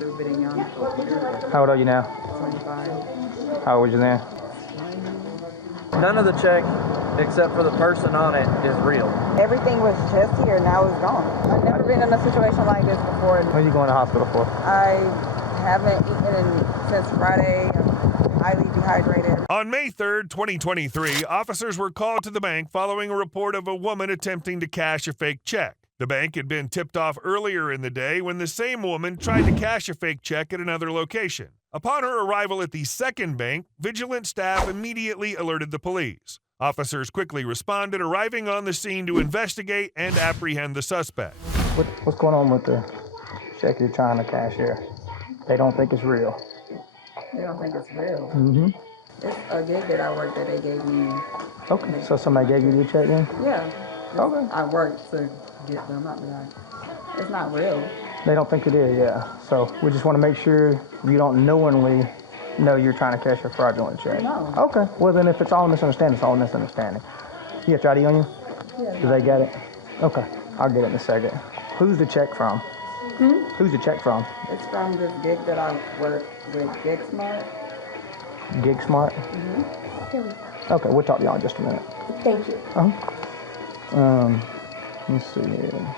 stupid and young. How old are you now? 25. How old was you then? None of the check, except for the person on it, is real. Everything was just here, now it's gone. I've never been in a situation like this before. What are you going to hospital for? I haven't eaten since Friday. I'm highly dehydrated. On May 3rd, 2023, officers were called to the bank following a report of a woman attempting to cash a fake check. The bank had been tipped off earlier in the day when the same woman tried to cash a fake check at another location. Upon her arrival at the second bank, vigilant staff immediately alerted the police. Officers quickly responded, arriving on the scene to investigate and apprehend the suspect. What's going on with the check you're trying to cash here? They don't think it's real. They don't think it's real. Mm-hmm. It's a gig that I worked that they gave me. Okay, so somebody gave you the check then? Yeah. Okay. I worked to get them up there. It's not real. They don't think it is, yeah. So we just want to make sure you don't knowingly know you're trying to cash a fraudulent check. No. Okay, well then if it's all a misunderstanding, it's all a misunderstanding. You got your ID on you? Yeah. Do they get it? Okay, I'll get it in a second. Who's the check from? Who's the check from? It's from this gig that I work with, Gig Smart. Gig Smart? Mm-hmm. Okay, we'll talk to y'all in just a minute. Thank you. Let's see here.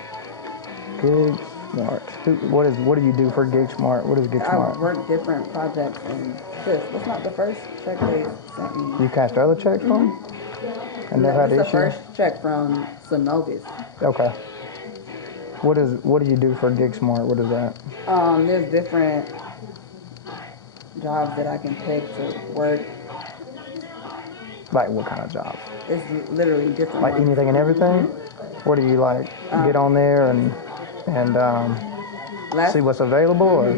Gig Smart. What do you do for Gig Smart? What is Gig Smart? I work different projects and this. It's not the first check they sent me. You cashed other checks from? Mm-hmm. And they've had the It's the issue? first check from Synovus. Okay. What do you do for Gig Smart? What is that? There's different jobs that I can pick to work. Like what kind of jobs? It's literally different. Like ones. anything and everything? What do you like? Get on there and see what's available? Or?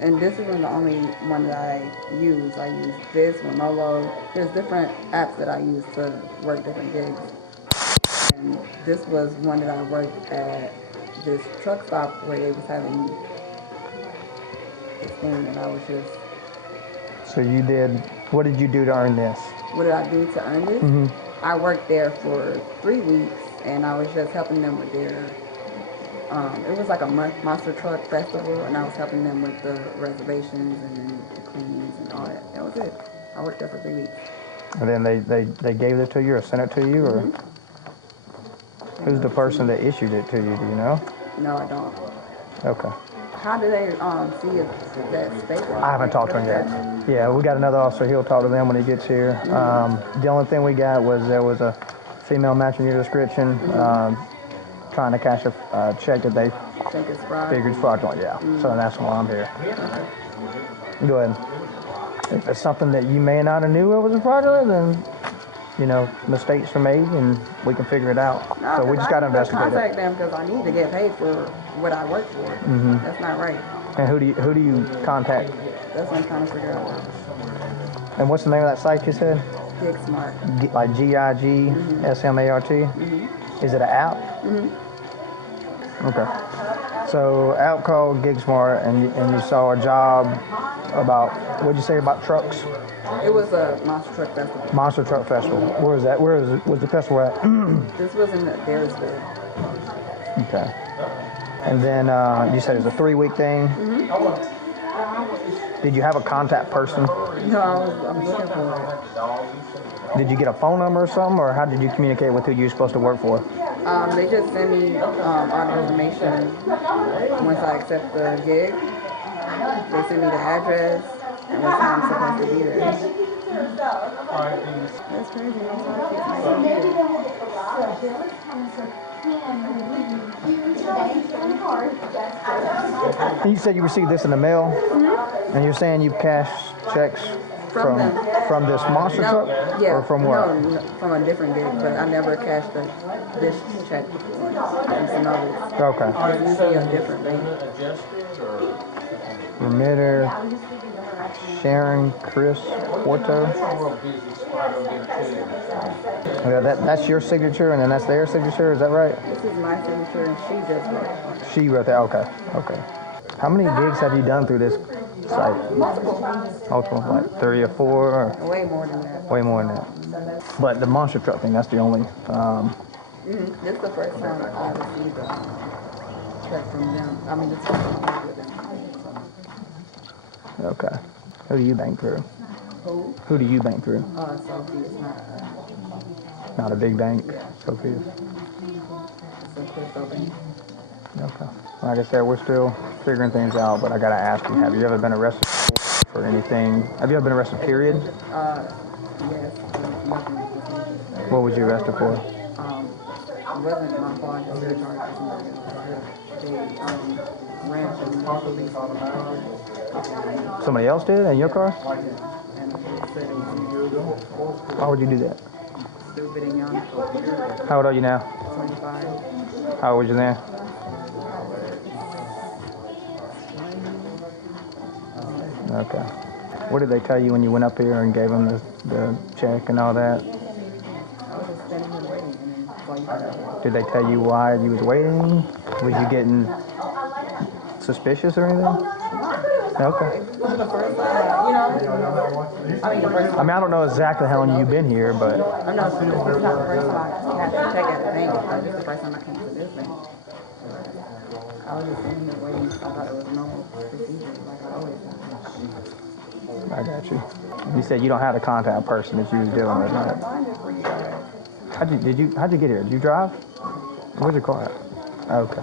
And this isn't the only one that I use. I use this, Manolo. There's different apps that I use to work different gigs. And this was one that I worked at this truck stop where they was having this thing, and I was just... So what did you do to earn this? What did I do to earn this? Mm-hmm. I worked there for 3 weeks, and I was just helping them with their... it was like a monster truck festival, and I was helping them with the reservations and the cleanings and all that. That was it. I worked there for 3 weeks. And then they gave it to you or sent it to you? Or who's the person that issued it to you? Do you know? No, I don't. Okay. How do they see if that's fake? I haven't talked to him yet. Yeah, we got another officer. He'll talk to them when he gets here. The only thing we got was there was a female matching your description trying to cash a check that they figured fraudulent. Yeah, so that's why I'm here. Go ahead. If it's something that you may not have knew it was a fraudulent, then mistakes are made and we can figure it out. No, so we just got to investigate contact them because I need to get paid for what I work for. That's not right. And who do you contact? That's what I'm trying to figure out. And what's the name of that site you said? Gig Smart. Like GIGSMART? Is it an app? Okay. So app called Gig Smart, and you saw a job about, what'd you say about trucks? It was a monster truck festival. Monster Truck Festival. Where is that? Where was the festival at? This was in Daresville. Okay. And then you said it was a 3-week thing? Did you have a contact person? No, I'm looking for it. Did you get a phone number or something, or how did you communicate with who you were supposed to work for? They just send me all the information once I accept the gig. They send me the address and what time I'm supposed to be there. That's crazy. You said you received this in the mail, and you're saying you cashed checks from this monster truck? Yeah. Or from where? No, from a different gig, but I never cashed this check from Synovus. Okay. It's usually a different bank. Remitter, Sharon, Chris, Porto. Yeah, that's your signature, and then that's their signature. Is that right? This is my signature, and she just wrote. She wrote that. Okay. How many gigs have you done through this site? Multiple, like 3 or 4? Or? Way more than that. Way more than that. But the monster truck thing, that's the only... This is the first time I received a check from them. I mean, it's from with them. Okay. Who do you bank through? Who? Who do you bank through? Sophie is Not a big bank? Yeah. Sophia's. it's a crypto bank. Okay. Like I said, we're still figuring things out, but I gotta ask you, have you ever been arrested for anything? Have you ever been arrested, period? Yes, nothing suspicious. What was you arrested for? It wasn't my fault, I just got charged with somebody else. They ran from the police on my car. Somebody else did in your car? And the police said it was Why would you do that? stupid and young. How old are you now? 25. How old was you then? Okay. What did they tell you when you went up here and gave them the check and all that? I was just standing here waiting, and then while you got Did they tell you why you was waiting? Was you getting suspicious or anything? Okay. This was the first time, the first time. I mean, I don't know exactly how long you've been here, but I know this is not the first time I cashed a check at the bank, but this is the first time I came to this bank. I was just sitting here waiting. I thought it was normal procedure, like I always do. I got you. You said you don't have the contact person that you was dealing with, right? Find it for you guys. How'd you get here? Did you drive? Where's your car at? Okay.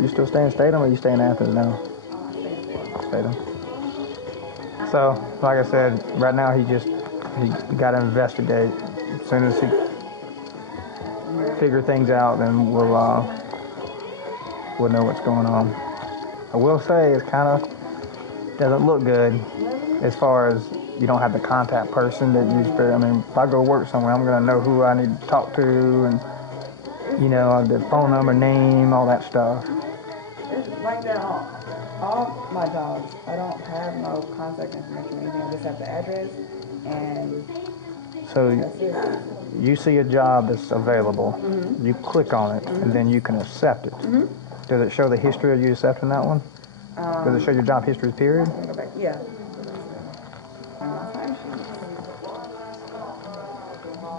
You still stay in Statham or you stay in Athens now? Statham. So, like I said, right now he got to investigate. As soon as he figure things out, then we'll know what's going on. I will say it kind of doesn't look good as far as you don't have the contact person that you spare. I mean, if I go work somewhere, I'm going to know who I need to talk to and, the phone number, name, all that stuff. It's like that on all my jobs. I don't have no contact information or anything. I just have the address, and So that's it. you see a job that's available, you click on it, and then you can accept it. Does it show the history of you accepting that one? Does it show your job history period? Let me go back. Yeah. And my time sheet.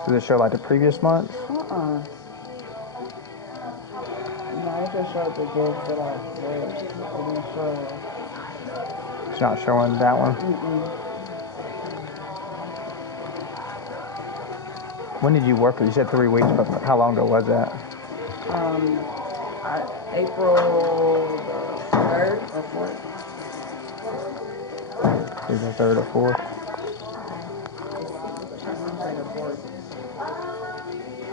Does it show like the previous months? No, it just showed the gigs that I did. It didn't show. It's not showing that one. When did you work? You said 3 weeks, but how long ago was that? April the 3rd or 4th. Either 3rd or 4th. Like the 4th.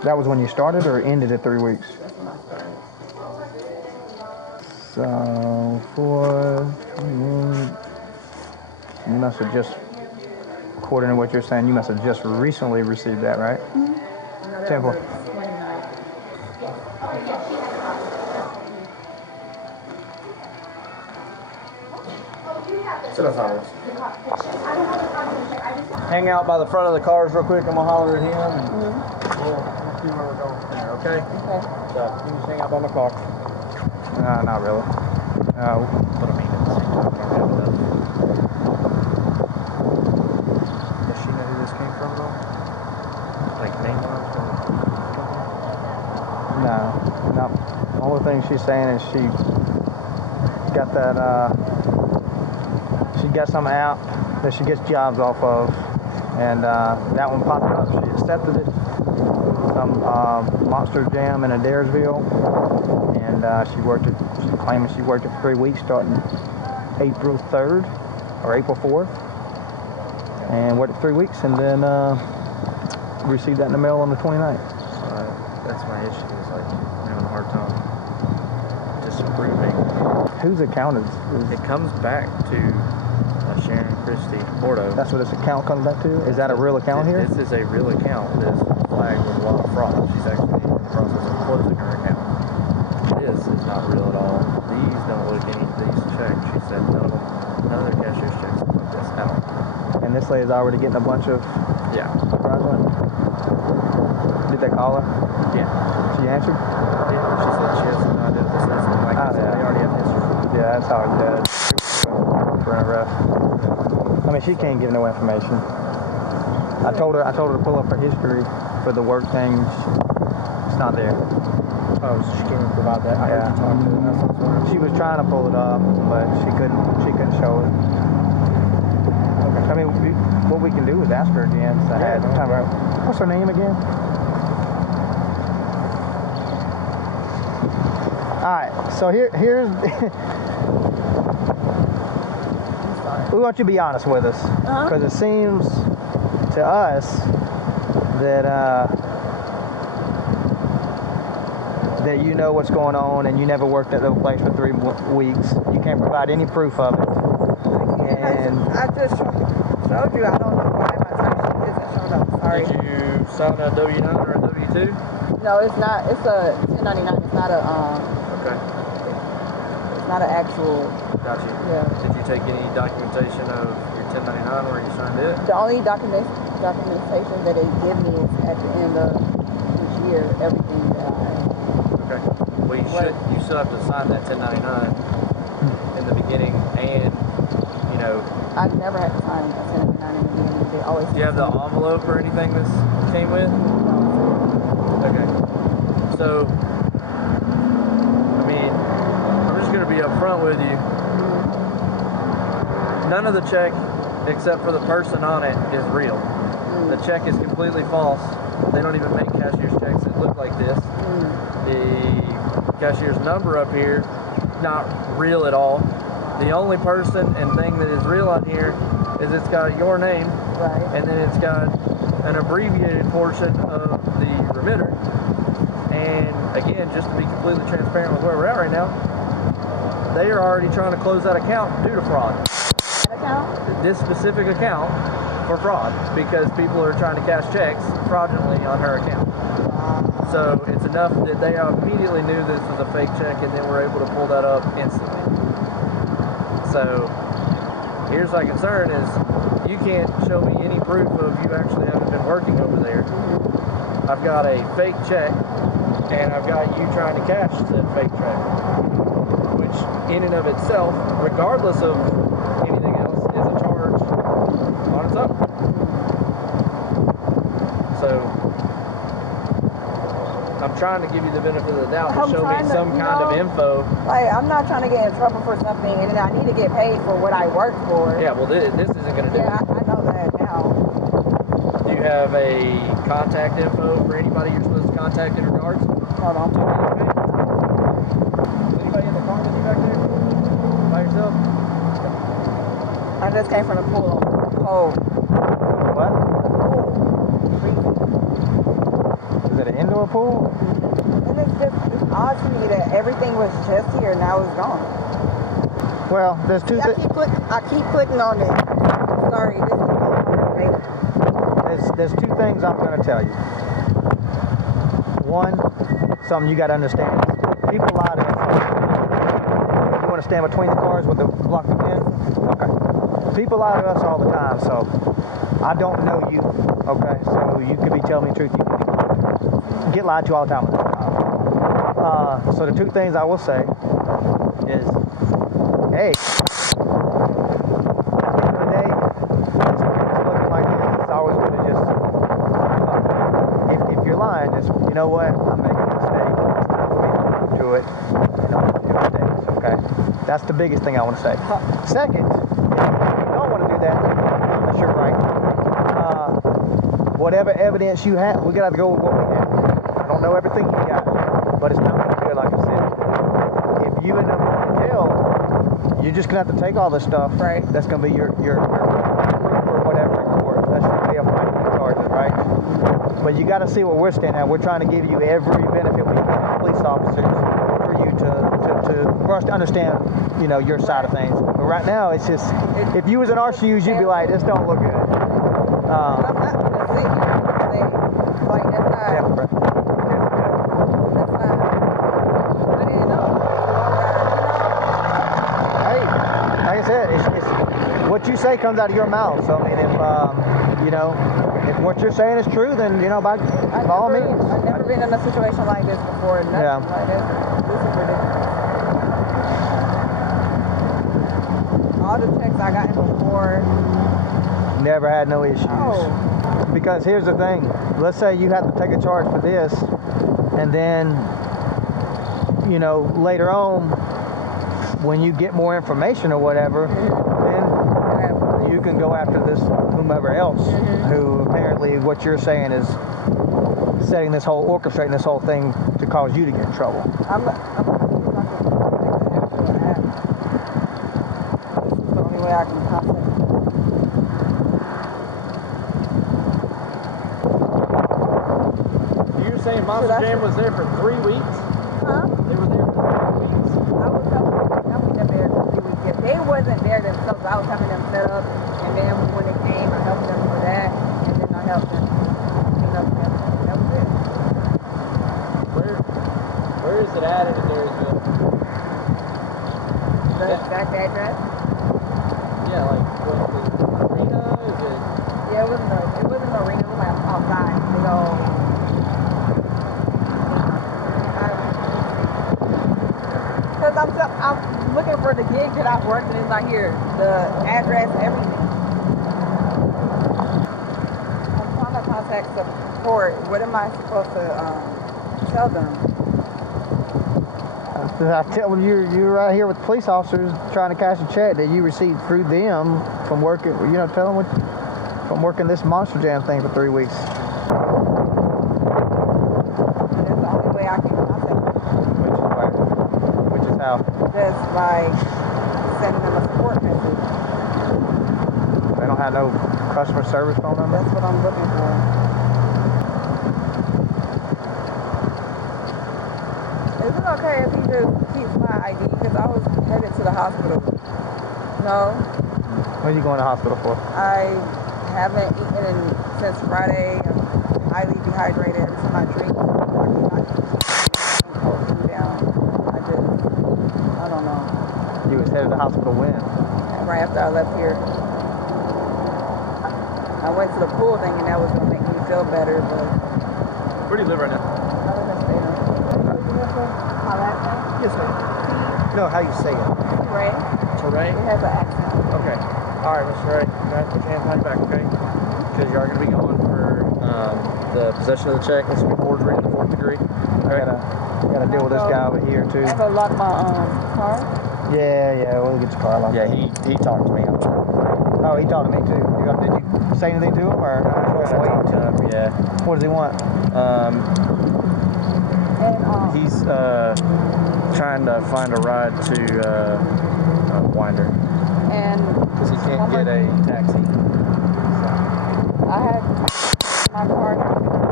That was when you started or ended at 3 weeks? That's when I started. So, you must have just, according to what you're saying, you must have just recently received that, right? Temple. Hang out by the front of the cars real quick. I'm gonna holler at him and we'll see where we're going from there. Okay? Okay. So you can just hang out by my car. Not really. But I mean, does she know who this came from though? Like name-wise? No. The only thing she's saying is she got that, she got some app that she gets jobs off of, and that one popped up. She accepted it. Some Monster Jam in Adairsville, and she's claiming she worked it for 3 weeks starting April 3rd or April 4th, and worked it 3 weeks, and then received that in the mail on the 29th. That's my issue. Is like I'm having a hard time disapproving. Whose account is It comes back to Sharon Christie Porto. that's what this account comes back to? Is that a real account here? This is a real account that is flagged with a lot of fraud. She's actually in the process of closing her account. This is not real at all. These don't look these checks. She said none of their cashier's checks look like this at all. And this lady's already getting a bunch of Yeah. fraudulent. Did they call her? Yeah. She answered? Yeah. She said she has no idea what this is. And like I said, they already have history. Yeah, that's how it does. For an arrest. I mean, she can't give no information. I told her to pull up her history for the work thing. It's not there. Oh, so she can't even provide that. I heard you talk to her. That's what I was wondering. She was trying to pull it up, but she couldn't show it. Okay. I mean, what we can do is ask her again. So I had time. What's her name again? All right. So here's. We want you to be honest with us, because it seems to us that that you know what's going on, and you never worked at the place for 3 weeks. You can't provide any proof of it. And I just showed you. I don't know why my timesheet isn't showing up. Sorry. Did you sign a W-9 or a W-2? No, it's not. It's a 1099. It's not a Okay, It's not an actual. got you. Yeah. Did you take any documentation of your 1099 where you signed it? The only documentation that they give me is at the end of each year. Everything that I. Okay. Well, you still have to sign that 1099 in the beginning, and you know. I've never had to sign a 1099 in the beginning. They always. Do you have the envelope or anything this came with? Okay. So, I mean, I'm just going to be upfront with you. None of the check, except for the person on it, is real. The check is completely false. They don't even make cashier's checks that look like this. The cashier's number up here, not real at all. The only person and thing that is real on here is it's got your name, Right. and then it's got an abbreviated portion of the remitter. And again, just to be completely transparent with where we're at right now, they are already trying to close that account due to fraud. That account? This specific account for fraud, because people are trying to cash checks fraudulently on her account. So it's enough that they immediately knew this was a fake check, and then were able to pull that up instantly. So here's my concern is you can't show me any proof of you actually having been working over there. I've got a fake check, and I've got you trying to cash that fake check, which in and of itself, regardless of anything else, is a charge on its own. So I'm trying to give you the benefit of the doubt to show me some kind of info. Like, I'm not trying to get in trouble for something, and then I need to get paid for what I work for. Yeah, well, this isn't going to do Yeah, it. I know that now. Do you have a contact info for anybody you're supposed to contact in regards? Hold on. Is anybody in the car with you back there? By yourself? I just came from the pool. Cold. what? Freezing. Is it an indoor pool? And it's odd to me that everything was just here, now it's gone. Well, there's two. I keep clicking on it. Sorry, this is no longer available. There's two things I'm going to tell you. One, something you got to understand. People lie to us. You want to stand between the cars with the block the pin? Okay. People lie to us all the time, so I don't know you. Okay, so you could be telling me the truth. You could get lied to all the time. So the two things I will say is, hey, the day it's looking like this, it's always good to just, if you're lying, just, you know what, I'm making a mistake. It's time for me to do it. You know, do mistakes, okay? That's the biggest thing I want to say. Second, if you don't want to do that, unless you're right, whatever evidence you have, we got to go with what we have. I don't know everything you got, but it's not going to be good, like I said. If you end up going to jail, you're just going to have to take all this stuff. Right. That's going to be your proof or whatever in court, especially if fighting charges, right? But you got to see where we're standing at. We're trying to give you every benefit we can as police officers for you for us to understand, you know, your side of things. But right now, it's just, if you was in our shoes, you'd be like, this don't look good. I'm not going to sit here and say, like, that's not, Yeah, I didn't know. hey, like I said, it's what you say comes out of your mouth. So I mean, if you know, if what you're saying is true, then you know, by all means. I've never been in a situation like this before. Nothing Yeah. like this. This is ridiculous. All the checks I got before. Never had no issues. Oh. Because here's the thing. Let's say you have to take a charge for this, and then, you know, later on, when you get more information or whatever, then you can go after this whomever else who apparently what you're saying is setting this whole, orchestrating this whole thing to cause you to get in trouble. I'm gonna see if I can contact the actual app. This is the only way I can contact. You're saying Monster Jam was there for 3 weeks? Huh? They were there for 3 weeks? I was helping them there for 3 weeks. If they wasn't there themselves, I was helping them set up, and then when they came, I helped them for that, and then I helped them clean up and everything. That was it. Where is it at in Adairsville? The exact address? Yeah, like what the arena? Is it? Yeah, it wasn't an arena. It was like outside. Big old. Because I'm looking for the gig that I've worked and it's not here. The address, everything. I'm trying to contact support. What am I supposed to tell them? I tell them you're right here with the police officers trying to cash a check that you received through them from working, tell them from working this Monster Jam thing for 3 weeks. That's the only way I can contact them. Which is how? Just by sending them a support message. They don't have no customer service phone number? That's what I'm looking for. Is it okay if he just keeps my ID? Because I was headed to the hospital. No, What are you going to the hospital for? I haven't eaten since Friday. I'm highly dehydrated. Every time I drink, I cold food down. I don't know. You was headed to the hospital when? Right after I left here. I went to the pool thing and that was going to make me feel better, but Where do you live right now? I was going to stay there. My last name? Yes, ma'am. No, how you say it? Ray. Teray? It has an accent. Okay. All right, Mr. Ray. I'm going to put your hands behind your back, okay? Because you are going to be going for the possession of the check. This will be forgery in the 4th degree. Okay? I gotta deal with this guy over here too. I gotta lock my car. Yeah, we'll get your car locked. Yeah, he talked to me. Oh, he talked to me too. Did you say anything to him or just wait? Yeah. What does he want? And He's trying to find a ride to Winder and because he can't get a taxi. I had my car.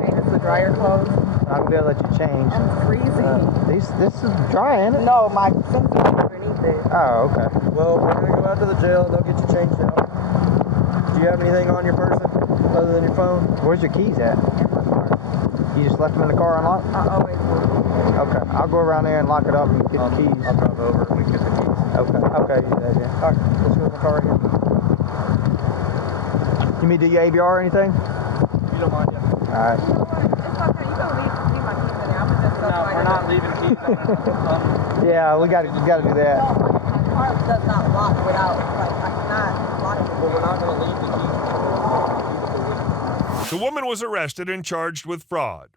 It's the dryer clothes. I'm gonna be able to let you change. I'm freezing. This is dry, ain't it? No, my sensor is underneath it. Oh, okay. Well, we're gonna go out to the jail. They'll get you changed out. Do you have anything on your person other than your phone? Where's your keys at? In my car. You just left them in the car unlocked? I always do. Okay. I'll go around there and lock it up and get the keys. I'll drive over and we can get the keys. Okay, you do that, yeah. All right, let's go in the car right here. You mean do your ABR or anything? If you don't mind, yeah. All right. You know what? It's okay. You can leave my keys in there. I'm gonna just No, we're not leaving keys on. Yeah, we got to do that. No, my car does not lock without, like, I cannot lock it. Well, we're not going to leave the keys. The woman was arrested and charged with fraud.